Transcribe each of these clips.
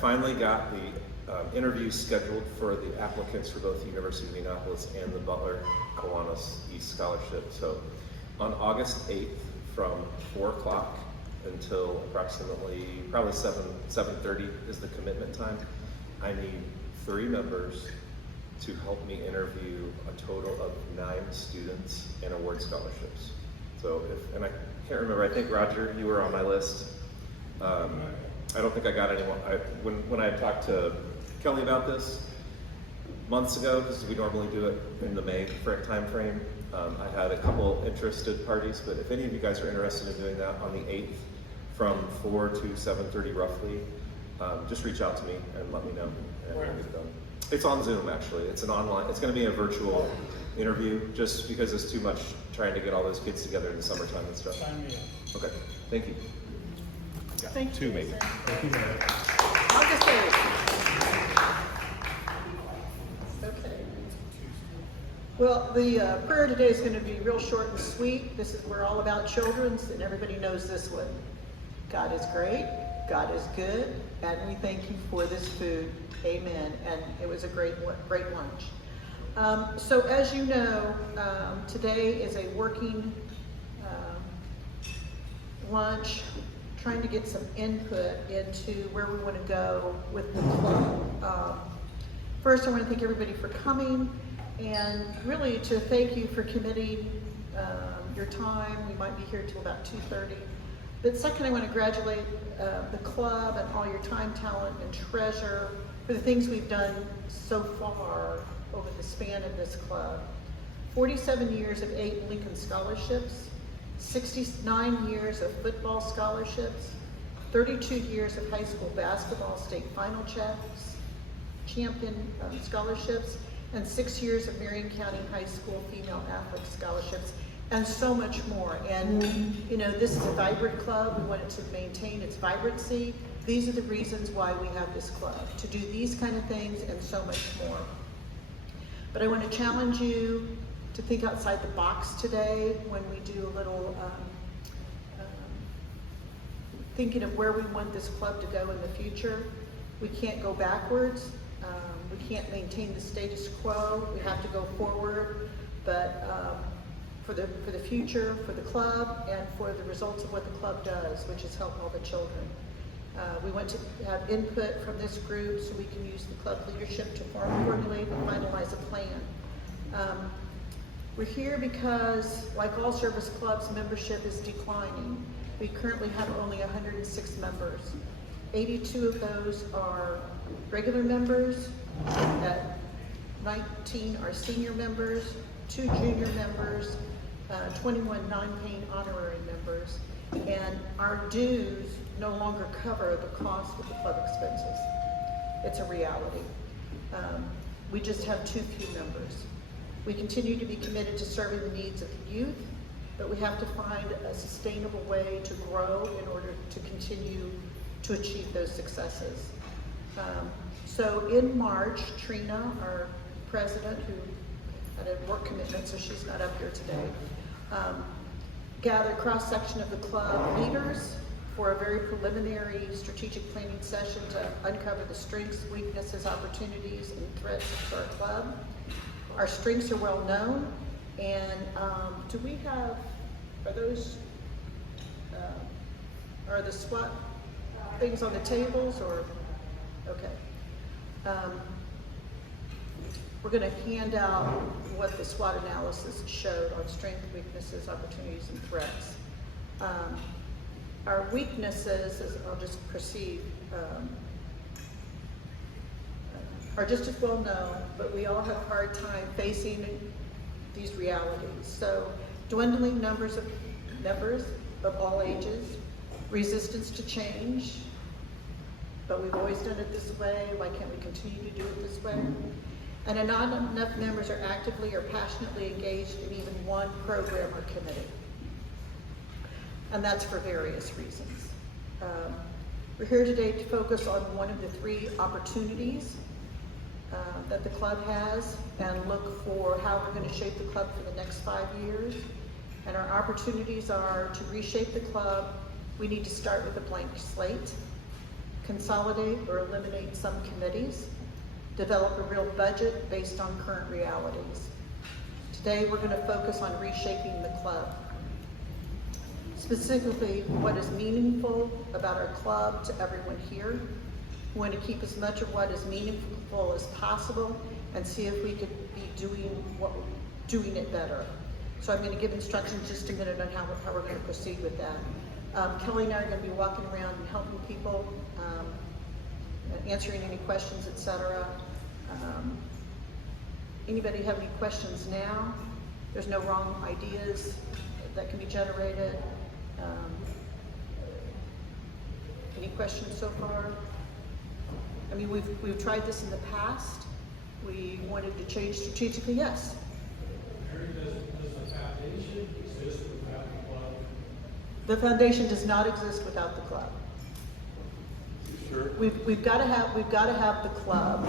finally got the interviews scheduled for the applicants for both the University of Indianapolis and the Butler Kiwanis East Scholarship. So on August 8th from 4 o'clock until approximately probably 7:30 is the commitment time. I need 3 members to help me interview a total of 9 students and award scholarships. So and I can't remember, I think Roger, you were on my list. I don't think I got anyone. When I talked to Kelly about this months ago, because we normally do it in the May time frame, I had a couple interested parties, but if any of you guys are interested in doing that on the 8th from 4 to 7:30 roughly, just reach out to me and let me know, and we'll get it done. It's on Zoom actually. It's an online, it's going to be a virtual interview just because it's too much trying to get all those kids together in the summertime and stuff. Okay, thank you. Yeah, Thank 2 you. maybe. Thank you, Mayor. August 8th. Okay. Well, the prayer today is going to be real short and sweet. We're all about children's, and everybody knows this one. God is great, God is good, and we thank you for this food. Amen. And it was a great lunch. So as you know, today is a working lunch, trying to get some input into where we want to go with the club. First, I want to thank everybody for coming, and really to thank you for committing your time. We might be here till about 2:30. But second, I want to congratulate the club and all your time, talent, and treasure for the things we've done so far over the span of this club. 47 years of 8 Lincoln scholarships, 69 years of football scholarships, 32 years of high school basketball state final champion scholarships, and 6 years of Marion County High School female athlete scholarships, and so much more. And you know, this is a vibrant club. We want it to maintain its vibrancy. These are the reasons why we have this club, to do these kind of things and so much more. But I want to challenge you to think outside the box today when we do a little thinking of where we want this club to go in the future. We can't go backwards. We can't maintain the status quo. We have to go forward. But for the future, for the club, and for the results of what the club does, which is help all the children. We want to have input from this group so we can use the club leadership to formulate and finalize a plan. We're here because, like all service clubs, membership is declining. We currently have only 106 members. 82 of those are regular members, 19 are senior members, 2 junior members, 21 non-paying honorary members, and our dues no longer cover the cost of the club expenses. It's a reality. We just have too few members. We continue to be committed to serving the needs of the youth, but we have to find a sustainable way to grow in order to continue to achieve those successes. So in March, Trina, our president, who had a work commitment, so she's not up here today, gathered cross-section of the club leaders for a very preliminary strategic planning session to uncover the strengths, weaknesses, opportunities, and threats of our club. Our strengths are well known, and do we have, are the SWOT things on the tables, or, okay. We're going to hand out what the SWOT analysis showed on strengths, weaknesses, opportunities, and threats. Our weaknesses, as I'll just proceed, are just as well known, but we all have a hard time facing these realities. So, dwindling numbers of members of all ages, resistance to change, but we've always done it this way, why can't we continue to do it this way? And not enough members are actively or passionately engaged in even one program or committee. And that's for various reasons. We're here today to focus on one of the 3 opportunities that the club has, and look for how we're going to shape the club for the next 5 years. And our opportunities are to reshape the club. We need to start with a blank slate, consolidate or eliminate some committees, develop a real budget based on current realities. Today, we're going to focus on reshaping the club. Specifically, what is meaningful about our club to everyone here. We want to keep as much of what is meaningful as possible and see if we could be doing it better. So I'm going to give instructions just a minute on how we're going to proceed with that. Kelly and I are going to be walking around and helping people, answering any questions, etc. Anybody have any questions now? There's no wrong ideas that can be generated. Any questions so far? I mean, we've tried this in the past. We wanted to change strategically, yes. Mary, does the foundation exist without the club? The foundation does not exist without the club. Sure. We've got to have the club.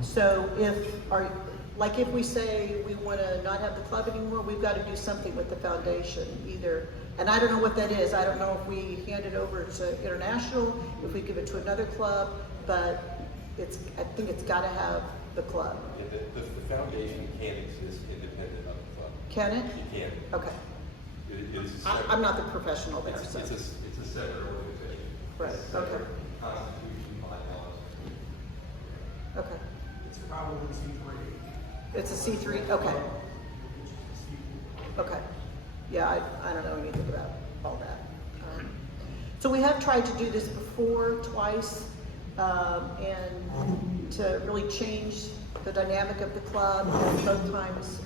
So if we say we want to not have the club anymore, we've got to do something with the foundation either. And I don't know what that is. I don't know if we hand it over to International, if we give it to another club, but I think it's got to have the club. Yeah, the foundation can exist independent of the club. Can it? You can. Okay. It is a I'm separate, not the professional there, it's so. a separate organization. Right, It's a separate okay. Constitution by laws. Okay. It's probably C3. It's a C3, okay. Okay. Yeah, I don't know anything about all that. So we have tried to do this before, twice, and to really change the dynamic of the club, and both times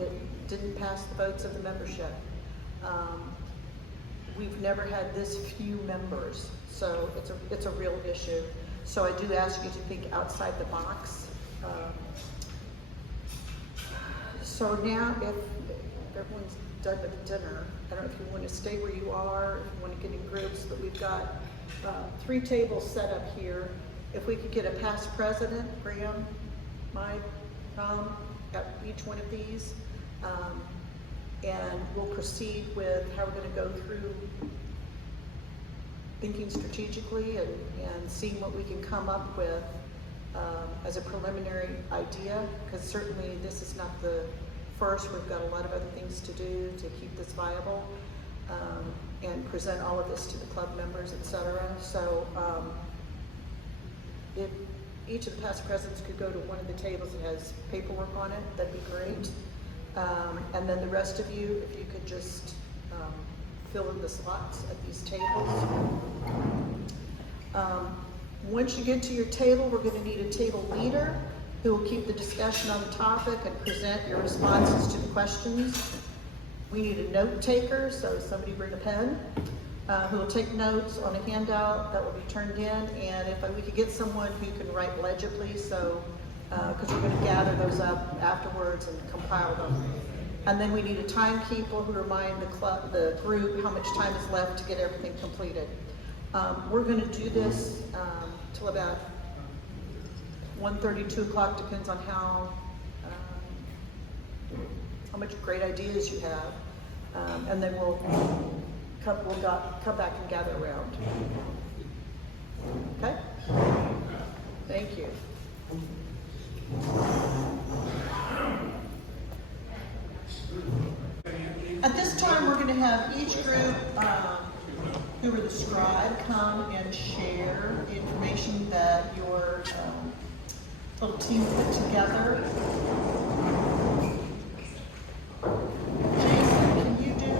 it didn't pass the votes of the membership. We've never had this few members, so it's a real issue. So I do ask you to think outside the box. So now, if everyone's done with dinner, I don't know if you want to stay where you are, if you want to get in groups, but we've got 3 tables set up here. If we could get a past president, Graham, Mike, Tom, at each one of these, and we'll proceed with how we're going to go through thinking strategically and seeing what we can come up with as a preliminary idea, because certainly this is not the first. We've got a lot of other things to do to keep this viable and present all of this to the club members, etc. So if each of the past presidents could go to one of the tables that has paperwork on it, that'd be great. And then the rest of you, if you could just fill in the slots at these tables. Once you get to your table, we're going to need a table leader who will keep the discussion on the topic and present your responses to the questions. We need a note taker, so somebody bring a pen, who will take notes on a handout that will be turned in, and if we could get someone who can write legibly, so because we're going to gather those up afterwards and compile them. And then we need a timekeeper who remind the group how much time is left to get everything completed. We're going to do this till about 1:30, 2 o'clock, depends on how much great ideas you have, and then we'll come back and gather around. Okay? Thank you. At this time, we're going to have each group who are the scribe come and share the information that your little team put together. Jason, can you do?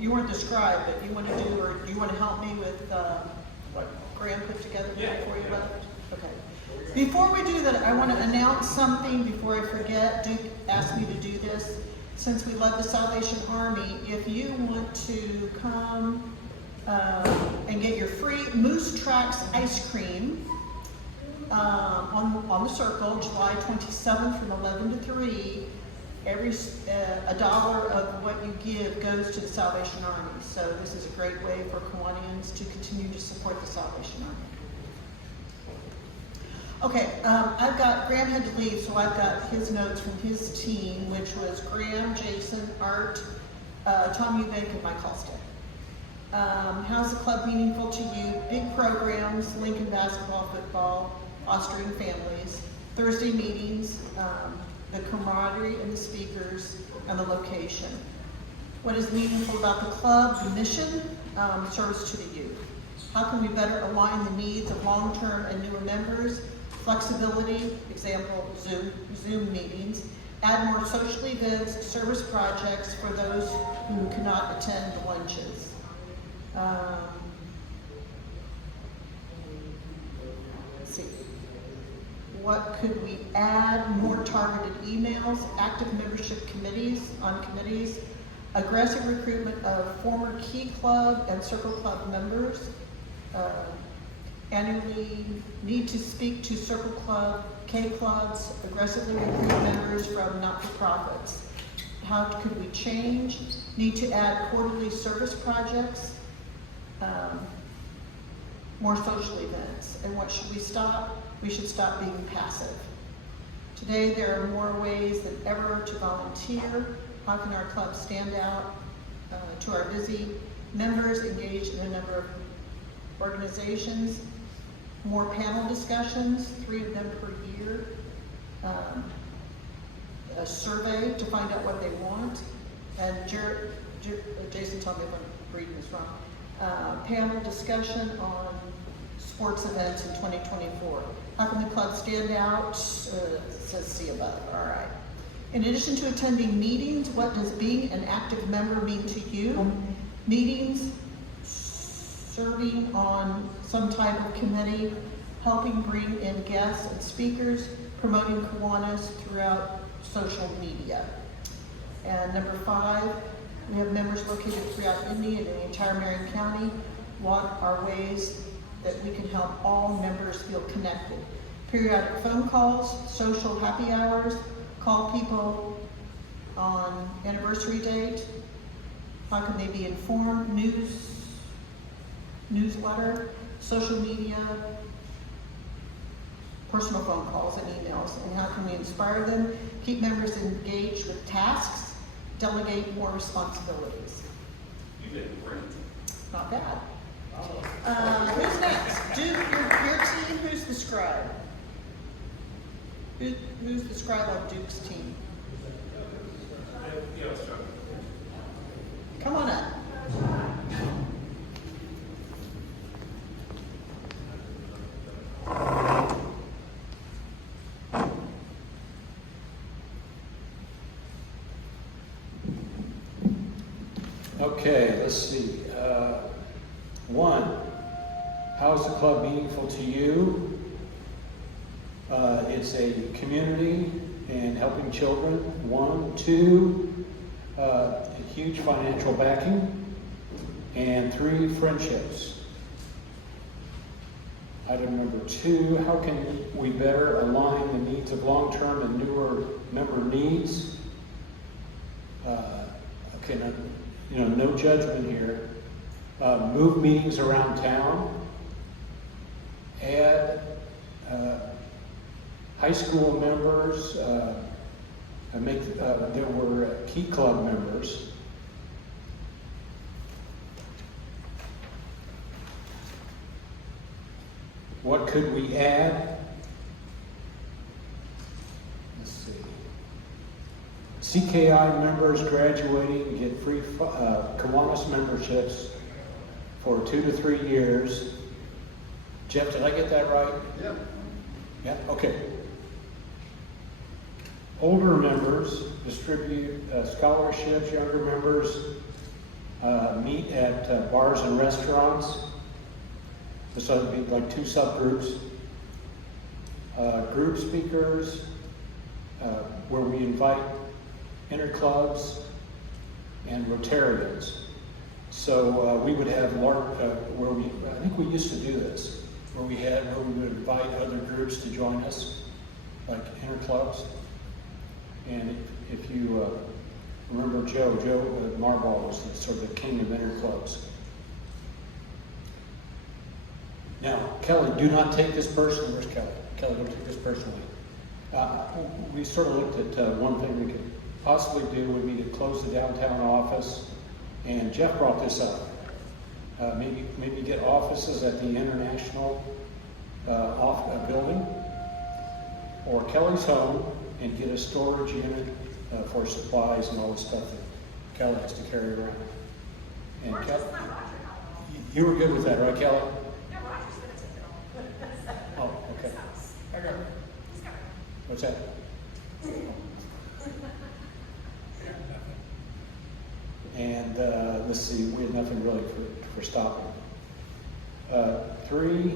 You weren't the scribe, but you want to do, or do you want to help me with what Graham put together before you left? Okay. Before we do that, I want to announce something before I forget. Duke asked me to do this. Since we love the Salvation Army, if you want to come and get your free Moose Tracks ice cream on the Circle, July 27th from 11 to 3, $1 of what you give goes to the Salvation Army. So this is a great way for Kiwanians to continue to support the Salvation Army. Okay, Graham had to leave, so I've got his notes from his team, which was Graham, Jason, Art, Tom Eubank, and Mike Halstead. How's the club meaningful to you? Big programs, Lincoln basketball, football, fostering families, Thursday meetings, the camaraderie and the speakers, and the location. What is meaningful about the club? The mission, service to the youth. How can we better align the needs of long-term and newer members? Flexibility, example, Zoom meetings. Add more social events, service projects for those who cannot attend the lunches. Let's see. What could we add? More targeted emails, active membership committees, on committees, aggressive recruitment of former Key Club and Circle Club members. Annually need to speak to Circle Club, K Clubs, aggressively recruit members from not-for-profits. How could we change? Need to add quarterly service projects, more social events. And what should we stop? We should stop being passive. Today there are more ways than ever to volunteer. How can our club stand out to our busy members engaged in a number of organizations? More panel discussions, 3 of them per year. A survey to find out what they want. And Jason, tell me if I'm reading this wrong. Panel discussion on sports events in 2024. How can the club stand out? It says see above, all right. In addition to attending meetings, what does being an active member mean to you? Meetings, serving on some type of committee, helping bring in guests and speakers, promoting Kiwanis throughout social media. And number 5, we have members located throughout Indy and the entire Marion County. What are ways that we can help all members feel connected? Periodic phone calls, social happy hours, call people on anniversary date. How can they be informed? Newsletter, social media, personal phone calls and emails. And how can we inspire them? Keep members engaged with tasks, delegate more responsibilities. You did great. Not bad. Who's next? Duke, your team, who's the scribe? Who's the scribe on Duke's team? Yeah, let's try. Come on up. Okay, let's see. 1, how is the club meaningful to you? It's a community and helping children. 1, 2, a huge financial backing. And 3, friendships. Item number 2, how can we better align the needs of long-term and newer member needs? Okay, no judgment here. Move meetings around town. Add high school members. There were Key Club members. What could we add? Let's see. CKI members graduating get free Kiwanis memberships for 2 to 3 years. Jeff, did I get that right? Yeah. Yeah, okay. Older members distribute scholarships, younger members meet at bars and restaurants. So it'd be like 2 subgroups. Group speakers, where we invite interclubs and Rotarians. So we would have I think we used to do this, where we would invite other groups to join us, like interclubs. And if you remember Joe Marbaugh was sort of the king of interclubs. Now, Kelly, do not take this personally. Where's Kelly? Kelly, don't take this personally. We sort of looked at one thing we could possibly do would be to close the downtown office, and Jeff brought this up. maybe get offices at the International building, or Kelly's home, and get a storage unit for supplies and all the stuff that Kelly has to carry around. And Or Kelly, just let Roger help. you were good with that, right, Kelly? Yeah, Roger's gonna take it all. Oh, okay. His house. I got it. He's got it. What's that? Yeah, nothing. And let's see, we had nothing really for stopping. 3,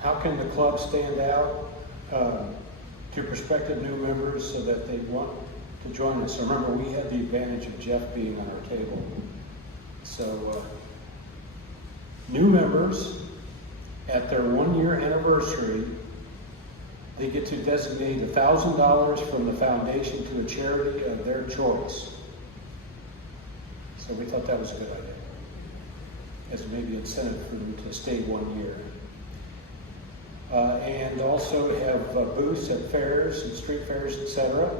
how can the club stand out to prospective new members so that they want to join us? Remember, we had the advantage of Jeff being on our table. So, new members, at their 1-year anniversary, they get to designate $1,000 from the foundation to a charity of their choice. So we thought that was a good idea, as maybe incentive for them to stay 1 year. And also have booths at fairs and street fairs, etc.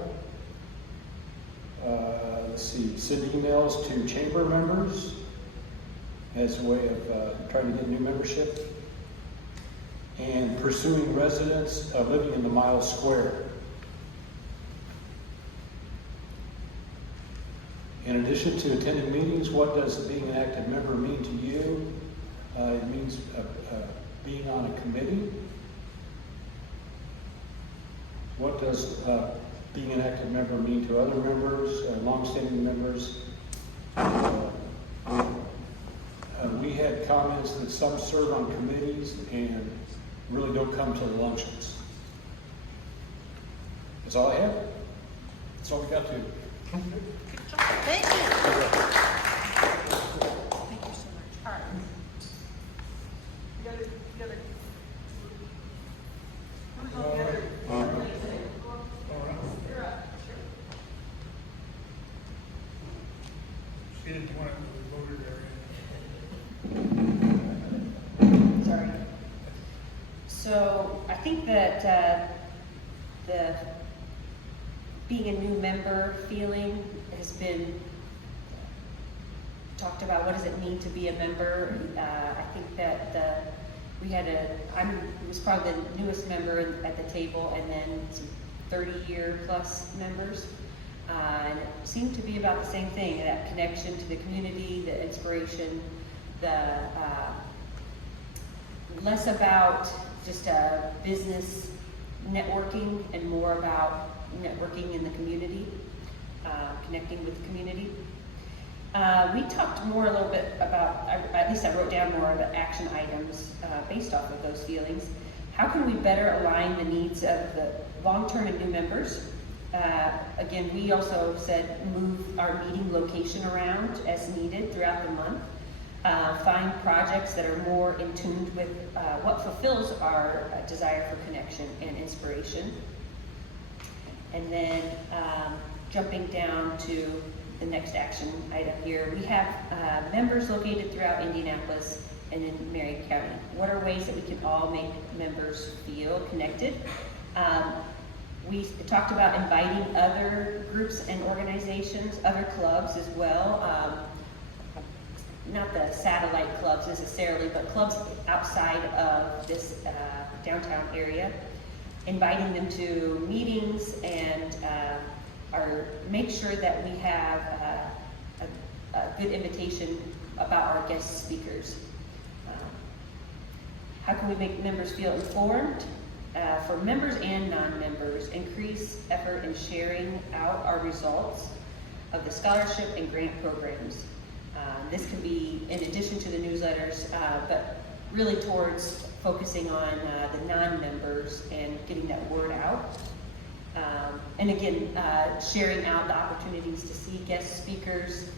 Let's see, send emails to chamber members as a way of trying to get new membership. And pursuing residents living in the Mile Square. In addition to attending meetings, what does being an active member mean to you? It means being on a committee. What does being an active member mean to other members, longstanding members? We had comments that some serve on committees and really don't come to the luncheons. That's all I have. That's all we got to. Thank you. Thank you so much. All right. You gotta. You're up. She didn't want to vote her Sorry. So I think that the being a new member feeling has been talked about. What does it mean to be a member? I think that I was probably the newest member at the table, and then some 30-year plus members. And it seemed to be about the same thing, that connection to the community, the inspiration, the less about just business networking and more about networking in the community, connecting with the community. We talked more a little bit about, at least I wrote down more of the action items based off of those feelings. How can we better align the needs of the long-term and new members? Again, we also said move our meeting location around as needed throughout the month. Find projects that are more in tune with what fulfills our desire for connection and inspiration. And then jumping down to the next action item here, we have members located throughout Indianapolis and in Marion County. What are ways that we can all make members feel connected? We talked about inviting other groups and organizations, other clubs as well. Not the satellite clubs necessarily, but clubs outside of this downtown area. Inviting them to meetings and make sure that we have a good invitation about our guest speakers. How can we make members feel informed? For members and non-members, increase effort in sharing out our results of the scholarship and grant programs. This can be in addition to the newsletters, but really towards focusing on the non-members and getting that word out. And again, sharing out the opportunities to see guest speakers,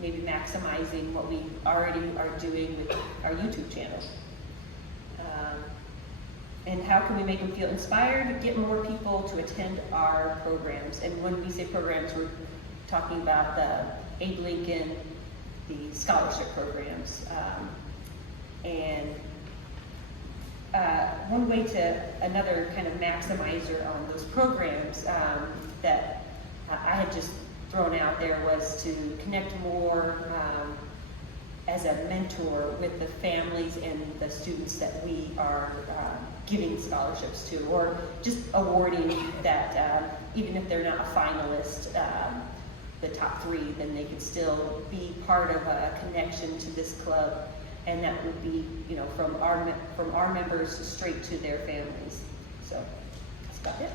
maybe maximizing what we already are doing with our YouTube channel. And how can we make them feel inspired to get more people to attend our programs? And when we say programs, we're talking about the Abe Lincoln, the scholarship programs. One way another kind of maximizer on those programs that I had just thrown out there was to connect more as a mentor with the families and the students that we are giving scholarships to, or just awarding that, even if they're not a finalist, the top 3, then they could still be part of a connection to this club, and that would be, you know, from our members straight to their families. So that's about it.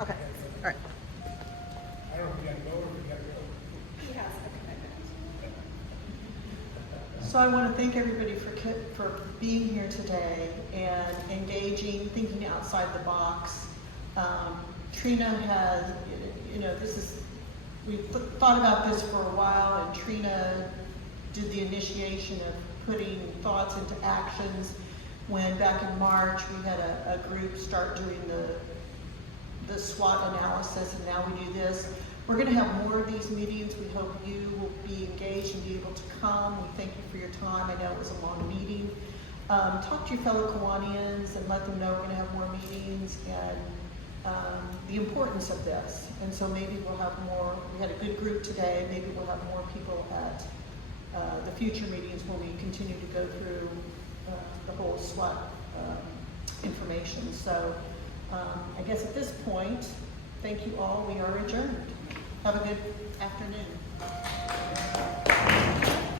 Okay, all right. I don't know if you gotta go or if you gotta go. He has a commitment. So I want to thank everybody for being here today and engaging, thinking outside the box. Trina has, you know, we've thought about this for a while, and Trina did the initiation of putting thoughts into actions when back in March we had a group start doing the SWOT analysis, and now we do this. We're going to have more of these meetings. We hope you will be engaged and be able to come. We thank you for your time. I know it was a long meeting. Talk to your fellow Kiwanians and let them know we're going to have more meetings and the importance of this. And so maybe we'll have more. We had a good group today. Maybe we'll have more people at the future meetings when we continue to go through the whole SWOT information. So I guess at this point, thank you all. We are adjourned. Have a good afternoon.